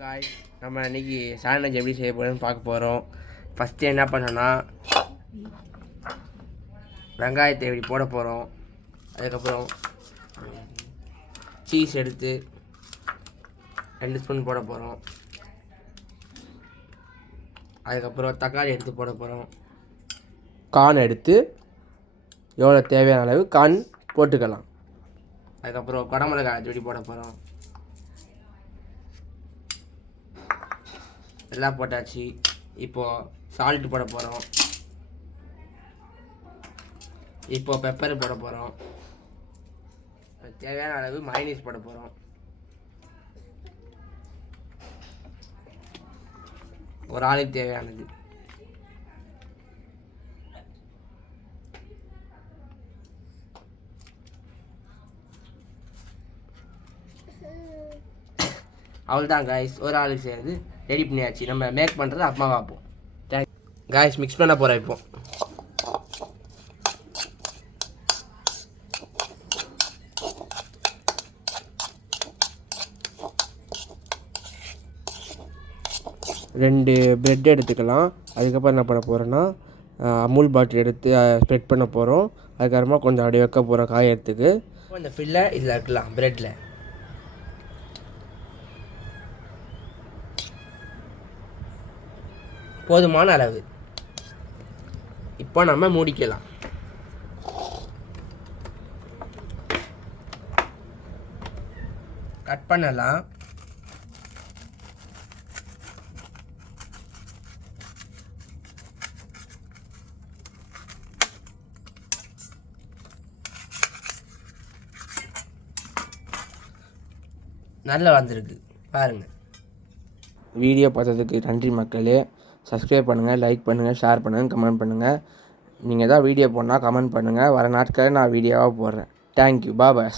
Guys, நம்ம இன்றைக்கி sandwich எப்படி செய்ய போகிறோம்னு பார்க்க போகிறோம். ஃபஸ்ட்டு என்ன பண்ணோன்னா வெங்காயத்தை இப்படி போட போகிறோம். அதுக்கப்புறம் சீஸ் எடுத்து 2 ஸ்பூன் போட போகிறோம். அதுக்கப்புறம் தக்காளி எடுத்து போட போகிறோம். கார்ன் எடுத்து எவ்வளோ தேவையான அளவு கார்ன் போட்டுக்கலாம். அதுக்கப்புறம் குடமிளகாய் இப்படி போட போகிறோம். எல்லாம் போட்டாச்சு. இப்போது சால்ட்டு போட போகிறோம். இப்போது பெப்பர் போட போகிறோம். தேவையான அளவு மயோனைஸ் போட போகிறோம். ஒரு ஆளுக்கு தேவையானது. அவ்வளோதான் காய்ஸ், ஒரு ஆளுக்கு செய்கிறது ரெடி பண்ணியாச்சு. நம்ம மேக் பண்ணுறது அப்புறமா பார்ப்போம். காய்ஸ், மிக்ஸ் பண்ண போகிறேன். இப்போ ரெண்டு ப்ரெட் எடுத்துக்கலாம். அதுக்கப்புறம் என்ன பண்ண போகிறோன்னா அமுல் பாட்டில் எடுத்து ஸ்ப்ரெட் பண்ண போகிறோம். அதுக்கப்புறமா கொஞ்சம் அப்படியே வைக்க போகிறோம் காயத்துக்கு. இந்த ஃபில்லை இதில் இருக்கலாம் ப்ரெட்டில். போதுமான அளவு. இப்போ நம்ம மூடிக்கலாம். கட் பண்ணலாம். நல்லா வந்திருக்கு பாருங்கள். வீடியோ பார்த்ததுக்கு நன்றி மக்களே. சப்ஸ்கிரைப் பண்ணுங்கள், லைக் பண்ணுங்கள், ஷேர் பண்ணுங்கள், கமெண்ட் பண்ணுங்கள். நீங்கள் எதாவது வீடியோ போடணுன்னா கமெண்ட் பண்ணுங்கள். வர நாட்களில் நான் வீடியோவாக போடுறேன். தேங்க்யூ, பாய்.